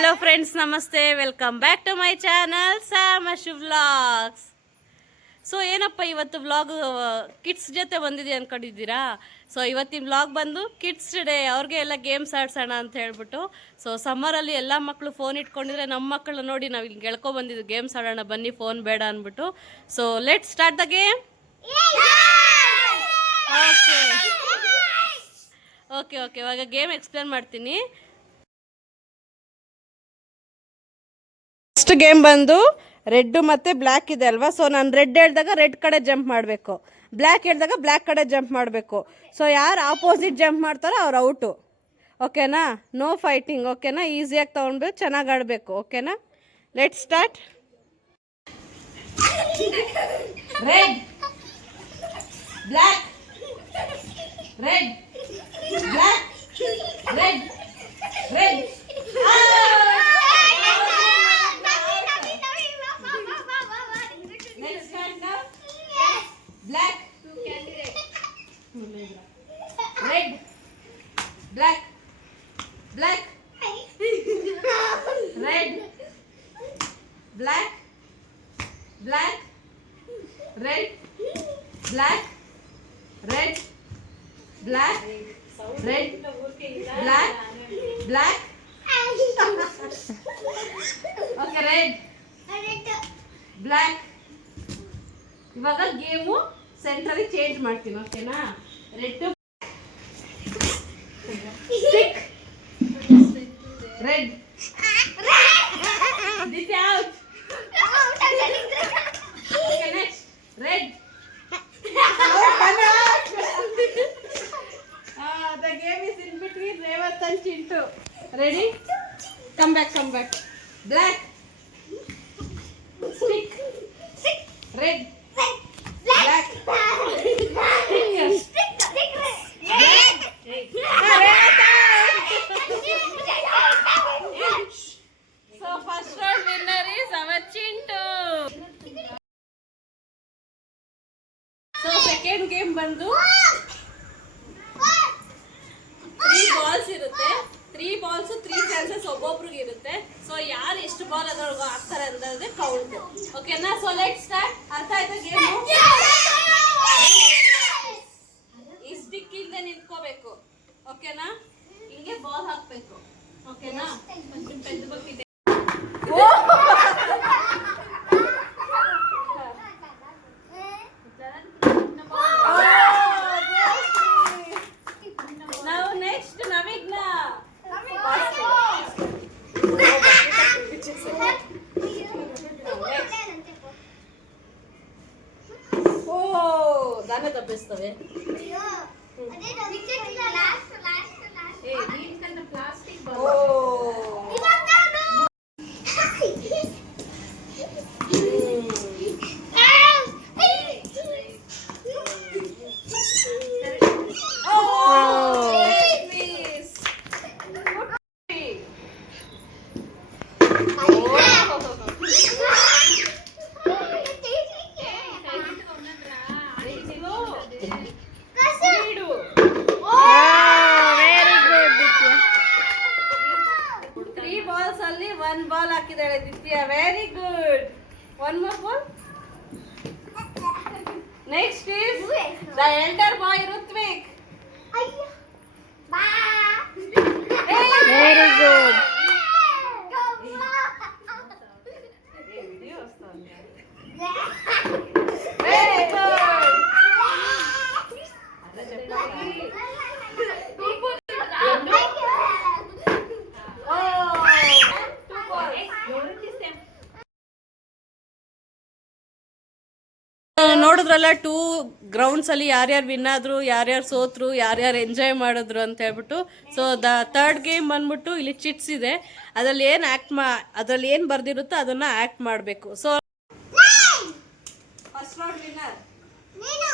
Hello friends, ನಮಸ್ತೆ. Welcome back to my channel Samashu vlogs. So ಏನಪ್ಪ ಇವತ್ತು ವ್ಲಾಗ್ ಕಿಡ್ಸ್ ಜೊತೆ ಬಂದಿದೆ ಅಂದ್ಕೊಂಡಿದ್ದೀರಾ? ಸೊ ಇವತ್ತಿನ ವ್ಲಾಗ್ ಬಂದು ಕಿಡ್ಸ್ ಡೇ. ಅವ್ರಿಗೆ ಎಲ್ಲ ಗೇಮ್ಸ್ ಆಡ್ಸೋಣ ಅಂತ ಹೇಳ್ಬಿಟ್ಟು. ಸೊ ಸಮ್ಮರಲ್ಲಿ ಎಲ್ಲ ಮಕ್ಕಳು ಫೋನ್ ಇಟ್ಕೊಂಡಿದ್ರೆ ನಮ್ಮ ಮಕ್ಕಳು ನೋಡಿ ನಾವು ಇಲ್ಲಿ ಗೆಳ್ಕೊ ಬಂದಿದ್ದು ಗೇಮ್ಸ್ ಆಡೋಣ ಬನ್ನಿ, ಫೋನ್ ಬೇಡ ಅಂದ್ಬಿಟ್ಟು. So let start the game. Okay okay ಇವಾಗ ಗೇಮ್ ಎಕ್ಸ್ಪ್ಲೇನ್ ಮಾಡ್ತೀನಿ. ಫಸ್ಟ್ ಗೇಮ್ ಬಂದು ರೆಡ್ ಮತ್ತು ಬ್ಲ್ಯಾಕ್ ಇದೆ ಅಲ್ವಾ? ಸೊ ನಾನು ರೆಡ್ ಹೇಳಿದಾಗ ರೆಡ್ ಕಡೆ ಜಂಪ್ ಮಾಡಬೇಕು, ಬ್ಲ್ಯಾಕ್ ಹೇಳಿದಾಗ ಬ್ಲ್ಯಾಕ್ ಕಡೆ ಜಂಪ್ ಮಾಡಬೇಕು. ಸೊ ಯಾರು ಆಪೋಸಿಟ್ ಜಂಪ್ ಮಾಡ್ತಾರೋ ಅವ್ರು ಔಟು. ಓಕೆನಾ? No fighting. ಓಕೆನಾ? ಈಸಿಯಾಗಿ ತೊಗೊಂಡ್ಬೇಕು, ಚೆನ್ನಾಗಿ ಆಡಬೇಕು. ಓಕೆನಾ? Let start. Red, black, red, black, red, red. Black, red, black, black, red, black, black, red, black, red, black, red, black, black. Okay, red, black. ಇವಾಗ ಗೇಮು ಸೆಂಟ್ರಲ್ಲಿ ಚೇಂಜ್ ಮಾಡ್ತೀನಿ. ಓಕೆನಾ? Red, stick, red, this out. Okay, next red. The game is in between Revath and Chintu. Ready? Come back, come back. Black, stick, red, black, so first round winner is our Chintu. So second game ಬಂದು 3 balls ಇರುತ್ತೆ. 3 balls 3 chances ಒಬ್ಬೊಬ್ರಿಗೆ ಇರುತ್ತೆ. So ಯಾರು ಎಷ್ಟು ball ಅದರೊಳಗೆ ಹಾಕ್ತಾರೆ ಅಂದ್ರೆ count. ಓಕೆನಾ? So let start. ಅರ್ಥ ಆಯ್ತಾ ಗೇಮು? ಈ ಸ್ಟಿಕ್ ಇಂದ ನಿಂತ್ಕೋಬೇಕು. ಓಕೆನಾ? ಹಿಂಗೆ ಬಾಲ್ ಹಾಕ್ಬೇಕು. ಓಕೆನಾ? ಪೆದ್ದು ಬರ್ತಿದೆ. ನಾವು ನೆಕ್ಸ್ಟ್ ನವಿಗ್ನ. ದಾನೆ ತಪ್ಪಿಸ್ತವೆ. One ball ಹಾಕಿದಾಳೆ Ditya. Very good. One more ball. Next is the elder boy Rutvik. Very good. Very good. ನೋಡಿದ್ರಲ್ಲ 2 ಗ್ರೌಂಡ್ಸ್ ಅಲ್ಲಿ ಯಾರ್ಯಾರು ವಿನ್ ಆದ್ರು, ಯಾರ್ಯಾರು ಸೋತ್ರು, ಯಾರ್ಯಾರು ಎಂಜಾಯ್ ಮಾಡಿದ್ರು ಅಂತ ಹೇಳ್ಬಿಟ್ಟು. ಸೊ ದ ಥರ್ಡ್ ಗೇಮ್ ಬಂದ್ಬಿಟ್ಟು ಇಲ್ಲಿ ಚಿಟ್ಸ್ ಇದೆ. ಅದ್ರಲ್ಲಿ ಏನು ಬರ್ದಿರುತ್ತೋ ಅದನ್ನ ಆಕ್ಟ್ ಮಾಡಬೇಕು. ಸೊ ಫಸ್ಟ್ ರೌಂಡ್ ವಿನ್ನರ್ ನೀನು.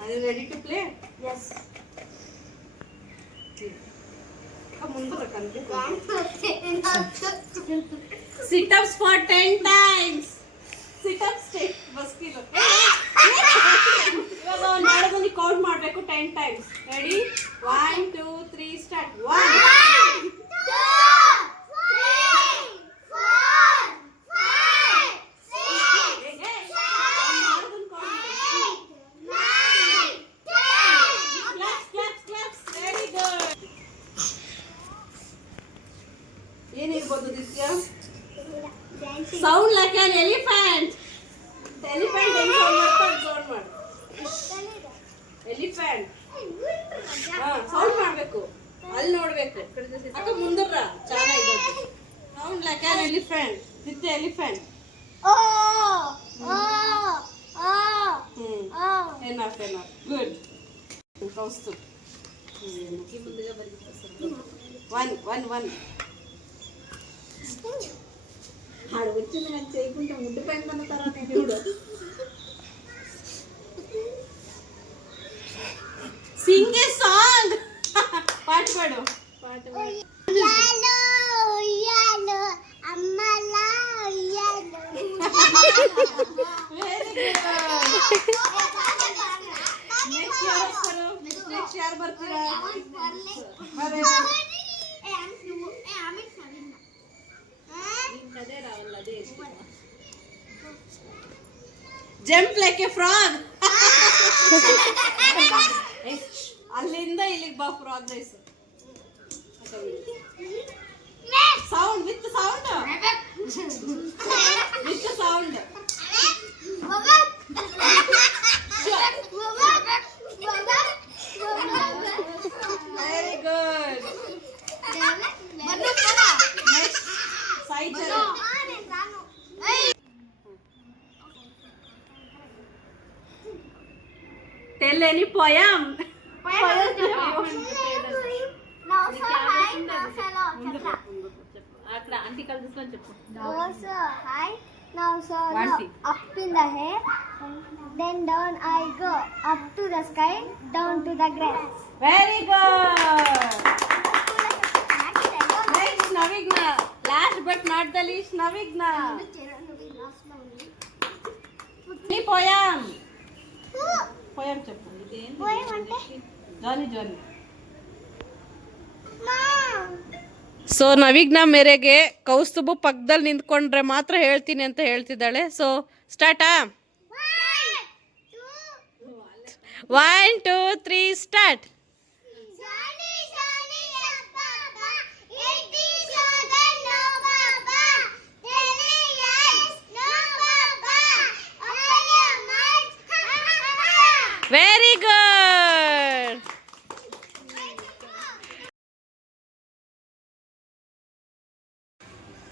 Are you ready to play? Yes. Sit ups for 10 times. Sit ups, bas kilo. ಇವಾಗ ಒಂದು ಮಾಡೋದಲ್ಲಿ ಕೌಂಟ್ ಮಾಡಬೇಕು 10 ಟೈಮ್ಸ್. ರೆಡಿ? 1 2 3 ಸ್ಟಾರ್ಟ್. 1 ಏನಿರ್ಬೋದು Ditya? Sound like an elephant. Elephant ಹೆಂಗ್ ಸೌಂಡ್ ಮಾಡ್ತಾರೆ ಸೌಂಡ್ ಮಾಡು. ಎಲಿಫೆಂಟ್. ಸೌಂಡ್ ಮಾಡಬೇಕು. ಅಲ್ಲಿ ನೋಡಬೇಕು. ಅಕ್ಕ ಮುಂದರ ಚೆನ್ನಾಗಿದೆ. Sound like an elephant. Ditya elephant. Enough good. Kaustubh. 1 ಹಾಡು వచ్చింది నేను చేయకుండా ముద్దుపైన కొన్న తర్వాత చూడు. Sing a song. పాట పాడు. ఉయ్యాలో ఉయ్యాలో అమ్మలా ఉయ్యాలో. Very good. నెక్స్ట్ యార్ వస్తారు? నెక్స్ట్ యార్ ಬರ್ತೀರಾ? మరి ಜಂಪ್ ಲೈಕ್ ಎ ಫ್ರಾಗ್. ಅಲ್ಲಿಂದ ಇಲ್ಲಿಗೆ ಬಾ progress. Sound with sound. With sound. Very good. Next Sai Charan. Tell any poem. అక్కడ ఆంటీ కల్ తీసుకొని చెప్పు. Now sir, hi. Now sir, up in the air, then down I go, up to the sky, down to the grass. Very good. Next Navigna. Last but not the least Navigna. Any poem. Poem చెప్పు. Poem అంటే జాನಿ ಜಾನಿ. So ನವಿಗ್ನ ಮೇರೆಗೆ ಕೌಸ್ತುಭು ಪಕ್ಕದಲ್ಲಿ ನಿಂತ್ಕೊಂಡ್ರೆ ಮಾತ್ರ ಹೇಳ್ತೀನಿ ಅಂತ ಹೇಳ್ತಿದ್ದಾಳೆ. So ಸ್ಟಾರ್ಟಾ? 1 2 3 start. Very good.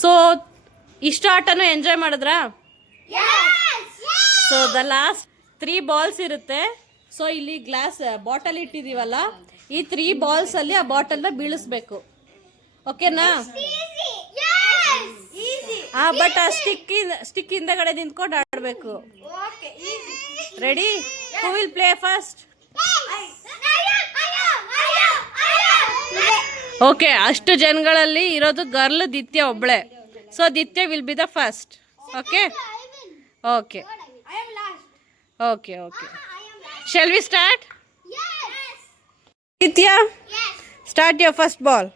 So ಇಷ್ಟು ಆಟನೂ ಎಂಜಾಯ್ ಮಾಡಿದ್ರಾ? ಸೊ ದ ಲಾಸ್ಟ್ 3 ಬಾಲ್ಸ್ ಇರುತ್ತೆ. ಸೊ ಇಲ್ಲಿ ಗ್ಲಾಸ್ ಬಾಟಲ್ ಇಟ್ಟಿದ್ದೀವಲ್ಲ, ಈ 3 ಬಾಲ್ಸ್ ಅಲ್ಲಿ ಆ ಬಾಟಲ್ನ ಬೀಳಿಸ್ಬೇಕು. ಓಕೆನಾ? ಬಟ್ ಆ ಸ್ಟಿಕ್ ಹಿಂದಗಡೆ ನಿಂತ್ಕೊಂಡು ಆಡಬೇಕು. Ready? Who will play first? Okay, ಅಷ್ಟು ಜನಗಳಲ್ಲಿ ಇರೋದು ಗರ್ಲ್ ದಿತ್ಯ ಒಬ್ಳೆ. So Ditya will be the first. Okay okay okay okay. Shall we start? Ditya, start your first ball.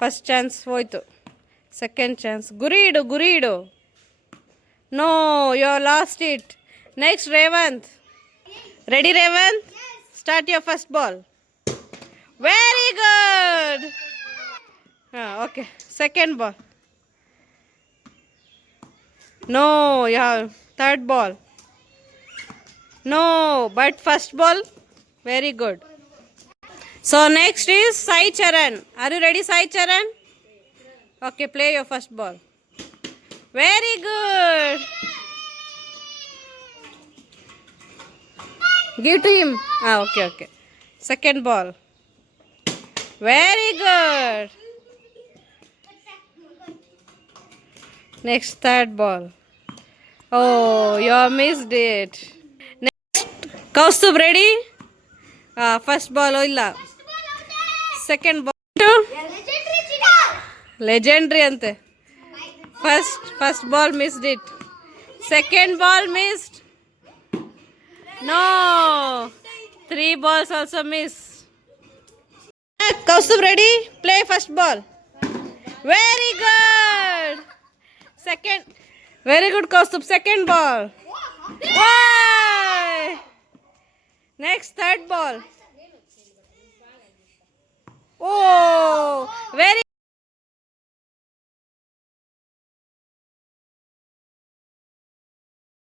First chance ಹೋಯ್ತು. Second chance. ಗುರಿ ಇಡು. No, you lost it. Next Revanth. Ready Revanth? Start your first ball. Very good. Okay, second ball. No, you third ball. No, but first ball. Very good. So next is Sai Charan. Are you ready, Sai Charan? Okay, play your first ball. Very good. Give to him. Okay. Second ball. Very good. Next, third ball. Oh, you missed it. Next, Kaustubh, ready? First ball illa. Second ball. Legendary ante. First ball missed it. Second ball missed. No. 3 balls also miss. Kaustubh, ready? Play first ball. Very good. Second. Very good, Kaustubh. Second ball. Why? Next, third ball. Oh,